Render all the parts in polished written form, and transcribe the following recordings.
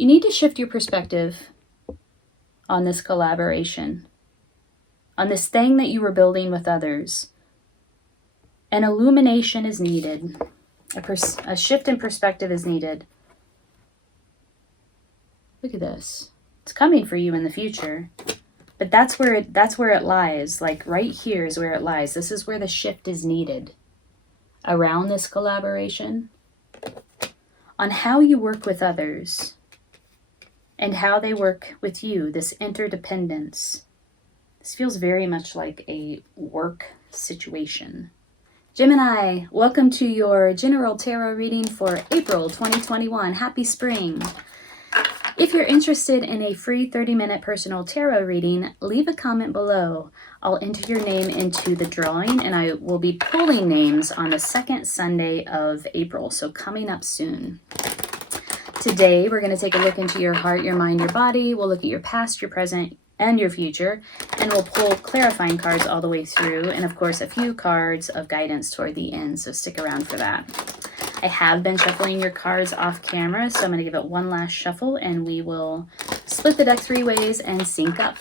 You need to shift your perspective on this collaboration, on this thing that you were building with others. An illumination is needed. A shift in perspective is needed. Look at this. It's coming for you in the future. But that's where it lies. Like right here is where it lies. This is where the shift is needed around this collaboration, on how you work with others and how they work with you, this interdependence. This feels very much like a work situation. Gemini, welcome to your general tarot reading for April 2021. Happy spring. If you're interested in a free 30-minute personal tarot reading, leave a comment below. I'll enter your name into the drawing, and I will be pulling names on the second Sunday of April, so coming up soon. Today, we're going to take a look into your heart, your mind, your body. We'll look at your past, your present, and your future, and we'll pull clarifying cards all the way through, and of course, a few cards of guidance toward the end, so stick around for that. I have been shuffling your cards off camera, so I'm going to give it one last shuffle and we will split the deck 3 ways and sync up.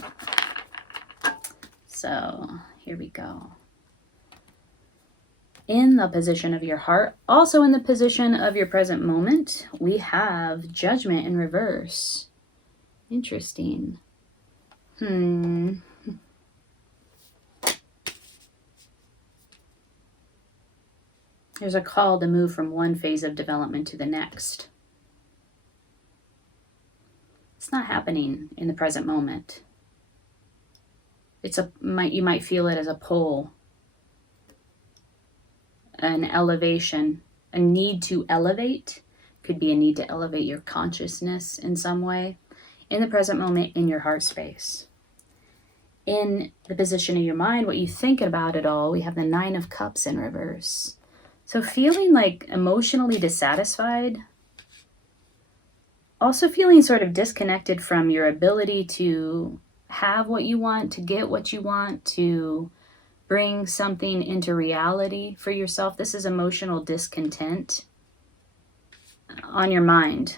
So here we go. In the position of your heart, also in the position of your present moment, we have Judgment in reverse. Interesting. There's a call to move from one phase of development to the next. It's not happening in the present moment. You might feel it as a pull, an elevation, a need to elevate. Could be a need to elevate your consciousness in some way. In the present moment, in your heart space. In the position of your mind, what you think about it all, we have the 9 of Cups in reverse. So feeling like emotionally dissatisfied, also feeling sort of disconnected from your ability to have what you want, to get what you want, to bring something into reality for yourself. This is emotional discontent on your mind.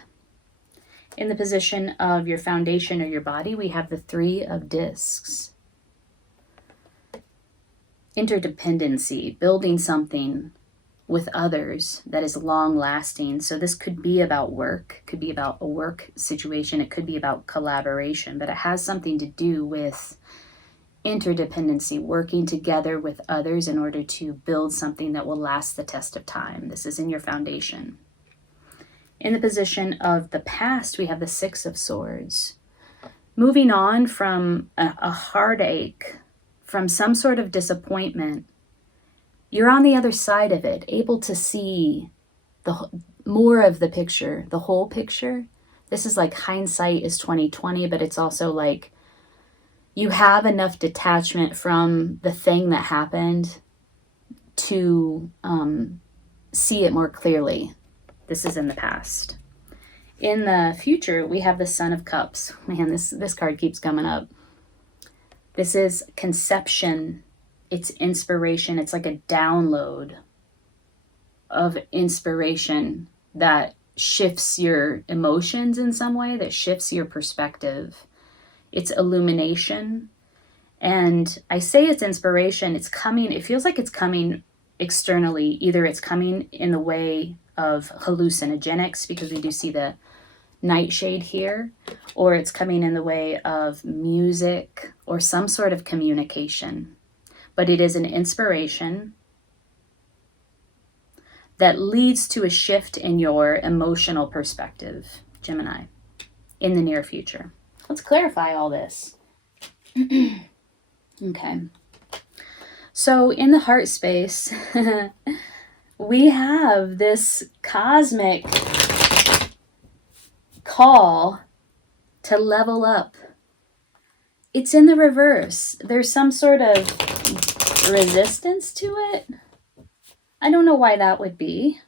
In the position of your foundation or your body, we have the 3 of Discs. Interdependency, building something with others that is long lasting. So this could be about work, could be about a work situation, it could be about collaboration, but it has something to do with interdependency, working together with others in order to build something that will last the test of time. This is in your foundation. In the position of the past, we have the 6 of Swords. Moving on from a heartache, from some sort of disappointment. You're on the other side of it, able to see more of the picture, the whole picture. This is like hindsight is 2020, but it's also like you have enough detachment from the thing that happened to see it more clearly. This is in the past. In the future, we have the Son of Cups. Man, this card keeps coming up. This is conception. It's inspiration. It's like a download of inspiration that shifts your emotions in some way, that shifts your perspective. It's illumination. And I say it's inspiration. It's coming, it feels like it's coming externally. Either it's coming in the way of hallucinogenics, because we do see the nightshade here, or it's coming in the way of music or some sort of communication. But it is an inspiration that leads to a shift in your emotional perspective, Gemini, in the near future. Let's clarify all this. Okay. So in the heart space, we have this cosmic call to level up. It's in the reverse. There's some sort of resistance to it. I don't know why that would be.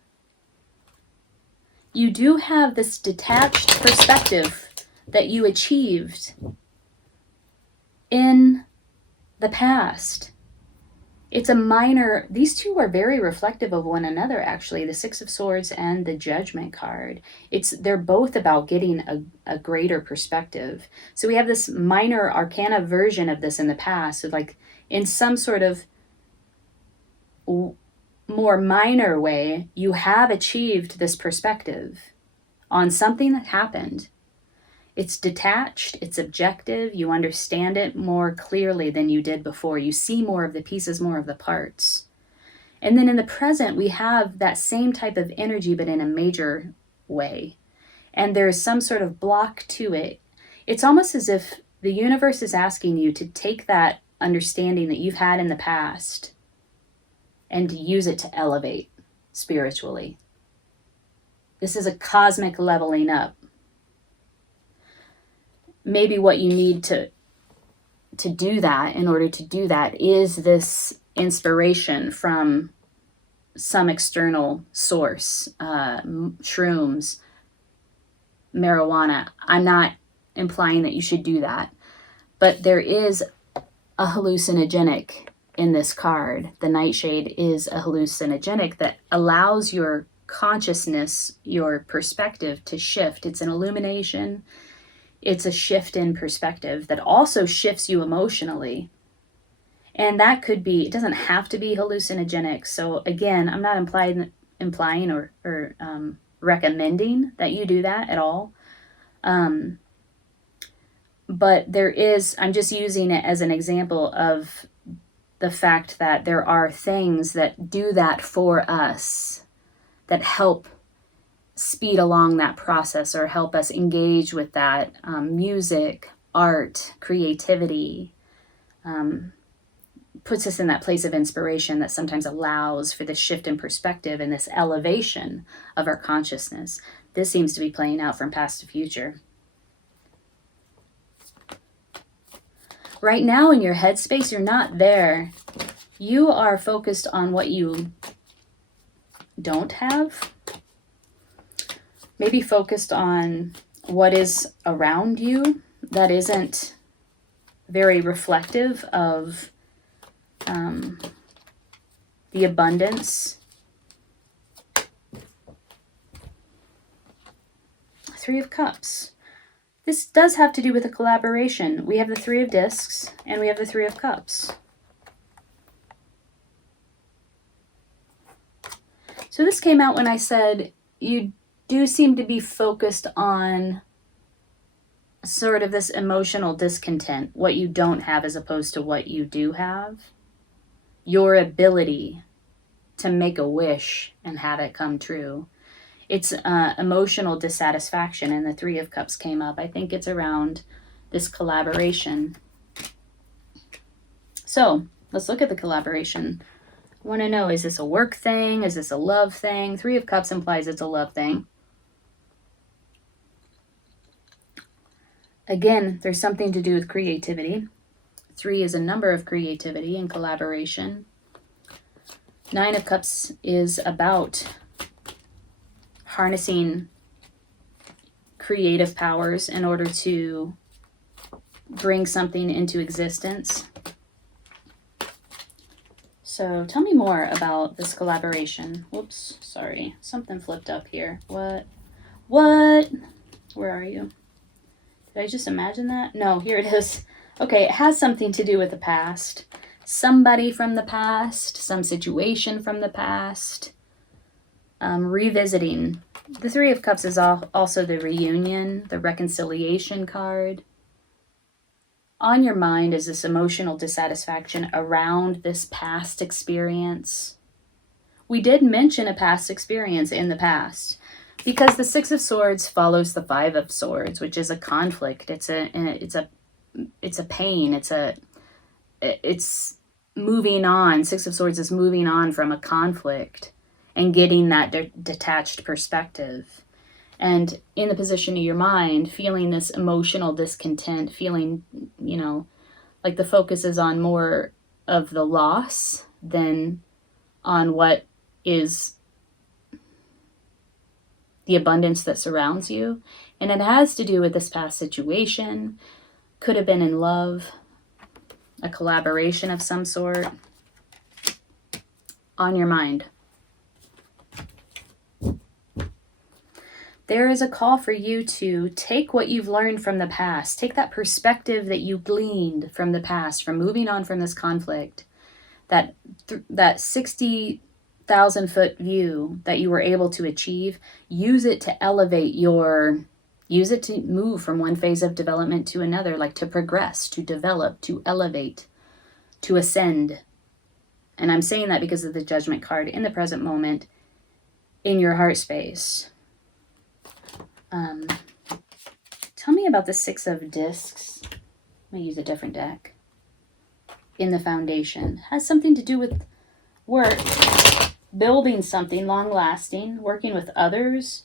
You do have this detached perspective that you achieved in the past. It's a minor, these two are very reflective of one another, actually, the Six of Swords and the Judgment card. They're both about getting a greater perspective. So we have this minor arcana version of this in the past, so like in some sort of more minor way, you have achieved this perspective on something that happened. It's detached, it's objective, you understand it more clearly than you did before. You see more of the pieces, more of the parts. And then in the present, we have that same type of energy, but in a major way. And there is some sort of block to it. It's almost as if the universe is asking you to take that understanding that you've had in the past and to use it to elevate spiritually. This is a cosmic leveling up. Maybe what you need to do that, in order to do that, is this inspiration from some external source, shrooms, marijuana. I'm not implying that you should do that, but there is a hallucinogenic in this card. The Nightshade is a hallucinogenic that allows your consciousness, your perspective to shift. It's an illumination. It's a shift in perspective that also shifts you emotionally. And that could be, it doesn't have to be hallucinogenic. So again, I'm not implying or recommending that you do that at all. But there is, I'm just using it as an example of the fact that there are things that do that for us, that help speed along that process or help us engage with that. Music, art, creativity, puts us in that place of inspiration that sometimes allows for this shift in perspective and this elevation of our consciousness. This seems to be playing out from past to future. Right now in your headspace, you're not there. You are focused on what you don't have. Maybe focused on what is around you that isn't very reflective of the abundance. Three of Cups. This does have to do with a collaboration. We have the Three of Discs and we have the Three of Cups. So this came out when I said you do seem to be focused on sort of this emotional discontent, what you don't have as opposed to what you do have. Your ability to make a wish and have it come true. It's emotional dissatisfaction, and the Three of Cups came up. I think it's around this collaboration. So let's look at the collaboration. I want to know, is this a work thing? Is this a love thing? Three of Cups implies it's a love thing. Again, there's something to do with creativity. 3 is a number of creativity and collaboration. 9 of Cups is about harnessing creative powers in order to bring something into existence. So tell me more about this collaboration. Whoops, sorry. Something flipped up here. What? Where are you? Did I just imagine that? No, here it is. Okay, it has something to do with the past. Somebody from the past, some situation from the past. Revisiting. The Three of Cups is also the reunion, the reconciliation card. On your mind is this emotional dissatisfaction around this past experience. We did mention a past experience in the past because the Six of Swords follows the Five of Swords, which is a conflict. It's a pain. It's moving on. Six of Swords is moving on from a conflict and getting that detached perspective. And in the position of your mind, feeling this emotional discontent, feeling, like the focus is on more of the loss than on what is the abundance that surrounds you. And it has to do with this past situation. Could have been in love, a collaboration of some sort. on your mind. There is a call for you to take what you've learned from the past, take that perspective that you gleaned from the past, from moving on from this conflict, that 60,000 foot view that you were able to achieve, use it to elevate use it to move from one phase of development to another, like to progress, to develop, to elevate, to ascend. And I'm saying that because of the Judgment card in the present moment in your heart space. Tell me about the Six of Discs. I'm going to use a different deck. In the foundation. Has something to do with work, building something long-lasting, working with others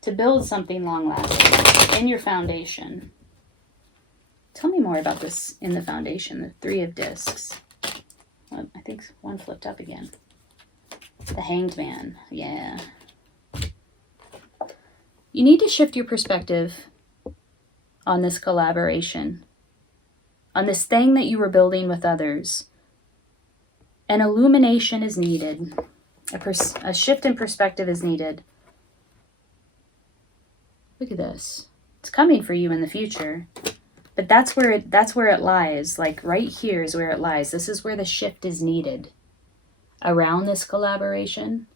to build something long-lasting in your foundation. Tell me more about this in the foundation, the Three of Discs. Well, I think one flipped up again. The Hanged Man. Yeah. You need to shift your perspective on this collaboration, on this thing that you were building with others. An illumination is needed. A shift in perspective is needed. Look at this. It's coming for you in the future. But that's where it lies. Like right here is where it lies. This is where the shift is needed around this collaboration,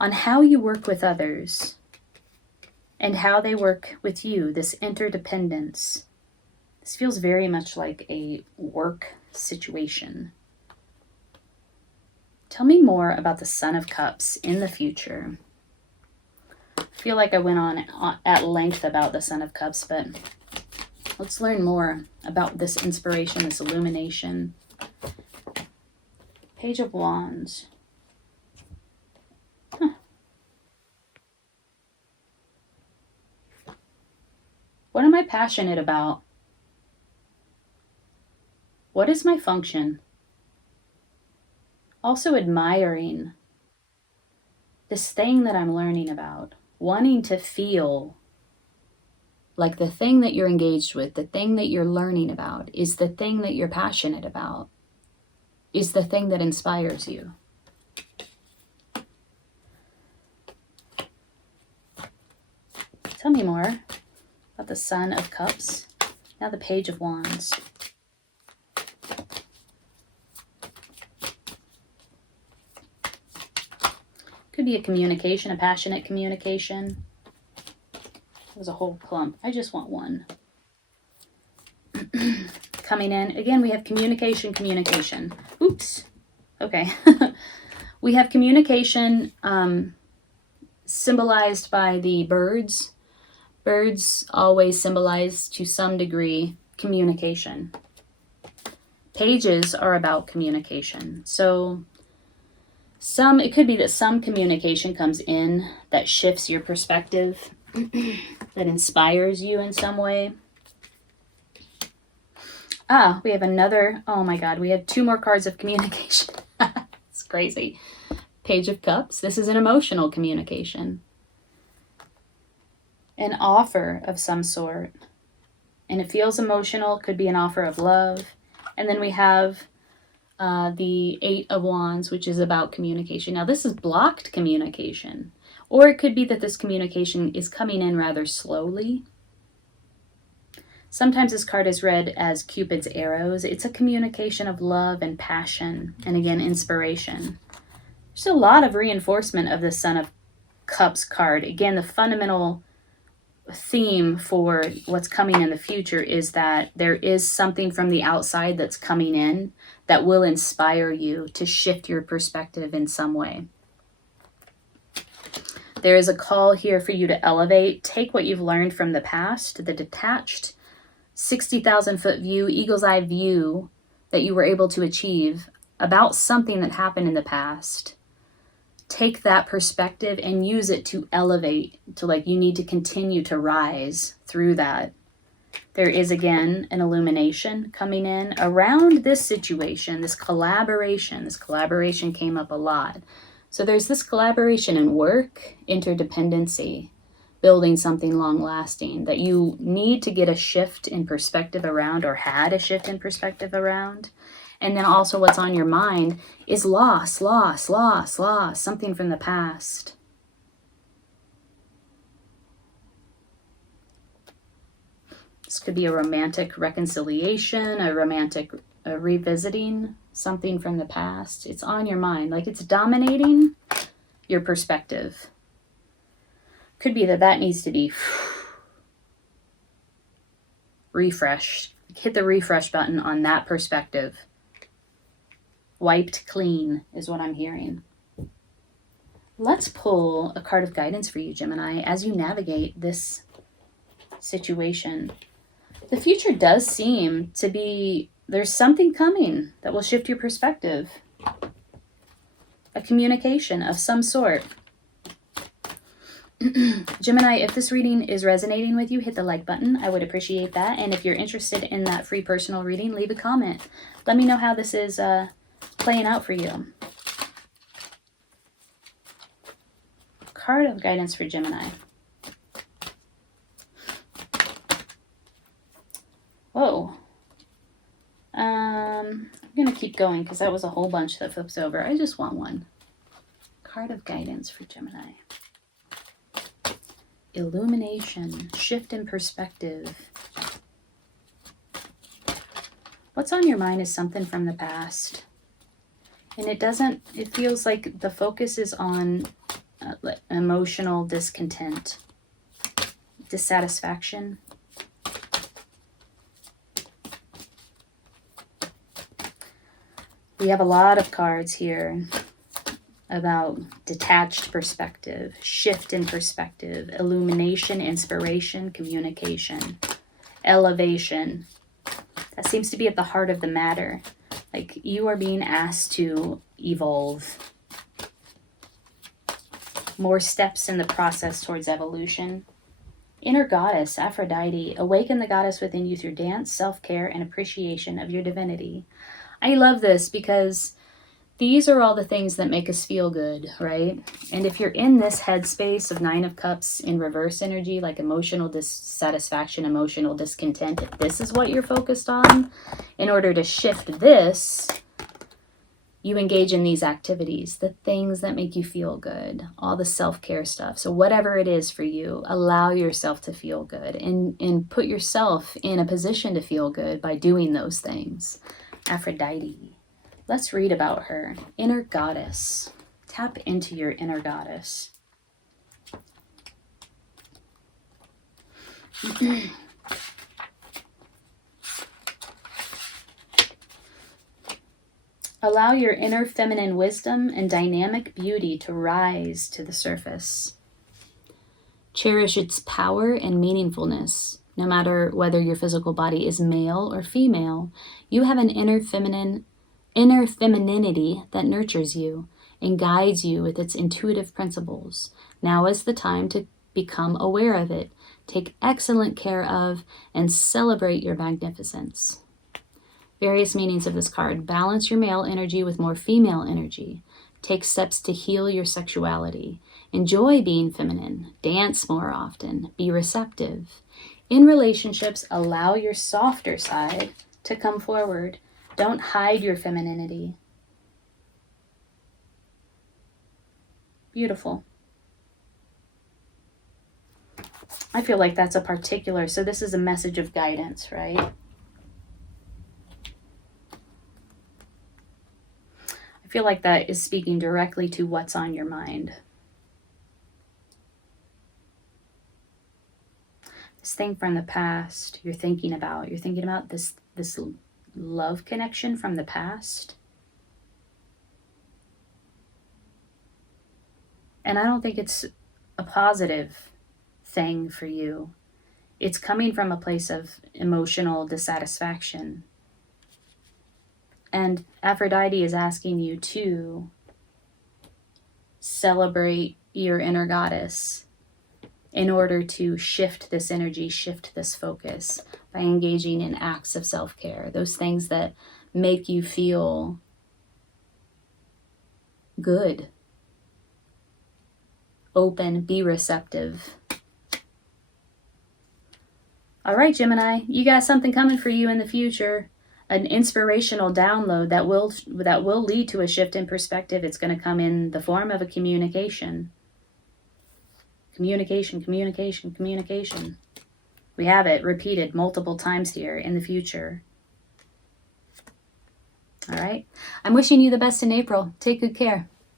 on how you work with others and how they work with you, this interdependence. This feels very much like a work situation. Tell me more about the Son of Cups in the future. I feel like I went on at length about the Son of Cups, but let's learn more about this inspiration, this illumination. Page of Wands. What am I passionate about? What is my function? Also admiring this thing that I'm learning about, wanting to feel like the thing that you're engaged with, the thing that you're learning about, is the thing that you're passionate about, is the thing that inspires you. Tell me more about the Son of Cups. Now the Page of Wands. Could be a communication, a passionate communication. There's a whole clump. I just want one. Coming in. Again, we have communication. Oops. Okay. We have communication symbolized by the birds. Birds always symbolize, to some degree, communication. Pages are about communication. So it could be that some communication comes in that shifts your perspective, that inspires you in some way. We have another, oh my God, we have two more cards of communication. It's crazy. Page of Cups. This is an emotional communication. An offer of some sort. And it feels emotional. Could be an offer of love. And then we have the Eight of Wands, which is about communication. Now, this is blocked communication. Or it could be that this communication is coming in rather slowly. Sometimes this card is read as Cupid's arrows. It's a communication of love and passion, and again, inspiration. There's a lot of reinforcement of the Son of Cups card. Again, the fundamental theme for what's coming in the future is that there is something from the outside that's coming in that will inspire you to shift your perspective in some way. There is a call here for you to elevate. Take what you've learned from the past, the detached 60,000 foot view, eagle's eye view that you were able to achieve about something that happened in the past. Take that perspective and use it to elevate, to like you need to continue to rise through that. There is again an illumination coming in around this situation, this collaboration. This collaboration came up a lot. So there's this collaboration in work, interdependency, building something long-lasting that you need to get a shift in perspective around, or had a shift in perspective around. And then also what's on your mind is loss, loss, loss, loss, something from the past. This could be a romantic reconciliation, a romantic revisiting something from the past. It's on your mind, like it's dominating your perspective. Could be that needs to be refreshed. Hit the refresh button on that perspective. Wiped clean is what I'm hearing. Let's pull a card of guidance for you, Gemini, as you navigate this situation. The future does seem to be, there's something coming that will shift your perspective. A communication of some sort. Gemini, if this reading is resonating with you, hit the like button. I would appreciate that. And if you're interested in that free personal reading, leave a comment. Let me know how this is playing out for you. Card of guidance for Gemini. Whoa. I'm going to keep going because that was a whole bunch that flips over. I just want one. Card of guidance for Gemini. Illumination, shift in perspective. What's on your mind is something from the past. And it feels like the focus is on emotional discontent, dissatisfaction. We have a lot of cards here about detached perspective, shift in perspective, illumination, inspiration, communication, elevation. That seems to be at the heart of the matter. Like you are being asked to evolve. More steps in the process towards evolution. Inner goddess, Aphrodite, awaken the goddess within you through dance, self-care, and appreciation of your divinity. I love this because these are all the things that make us feel good, right? And if you're in this headspace of Nine of Cups in reverse energy, like emotional dissatisfaction, emotional discontent, if this is what you're focused on, in order to shift this, you engage in these activities, the things that make you feel good, all the self-care stuff. So whatever it is for you, allow yourself to feel good and put yourself in a position to feel good by doing those things. Aphrodite. Let's read about her. Inner goddess. Tap into your inner goddess. Allow your inner feminine wisdom and dynamic beauty to rise to the surface. Cherish its power and meaningfulness. No matter whether your physical body is male or female, you have an inner femininity that nurtures you and guides you with its intuitive principles. Now is the time to become aware of it. Take excellent care of and celebrate your magnificence. Various meanings of this card. Balance your male energy with more female energy. Take steps to heal your sexuality. Enjoy being feminine. Dance more often. Be receptive. In relationships, allow your softer side to come forward. Don't hide your femininity. Beautiful. I feel like that's a particular, so this is a message of guidance, right? I feel like that is speaking directly to what's on your mind. This thing from the past you're thinking about this love connection from the past. And I don't think it's a positive thing for you. It's coming from a place of emotional dissatisfaction. And Aphrodite is asking you to celebrate your inner goddess in order to shift this energy, shift this focus by engaging in acts of self-care, those things that make you feel good, open, be receptive. All right, Gemini, you got something coming for you in the future. an inspirational download that will lead to a shift in perspective. It's going to come in the form of a communication. Communication, communication, communication. We have it repeated multiple times here in the future. All right. I'm wishing you the best in April. Take good care.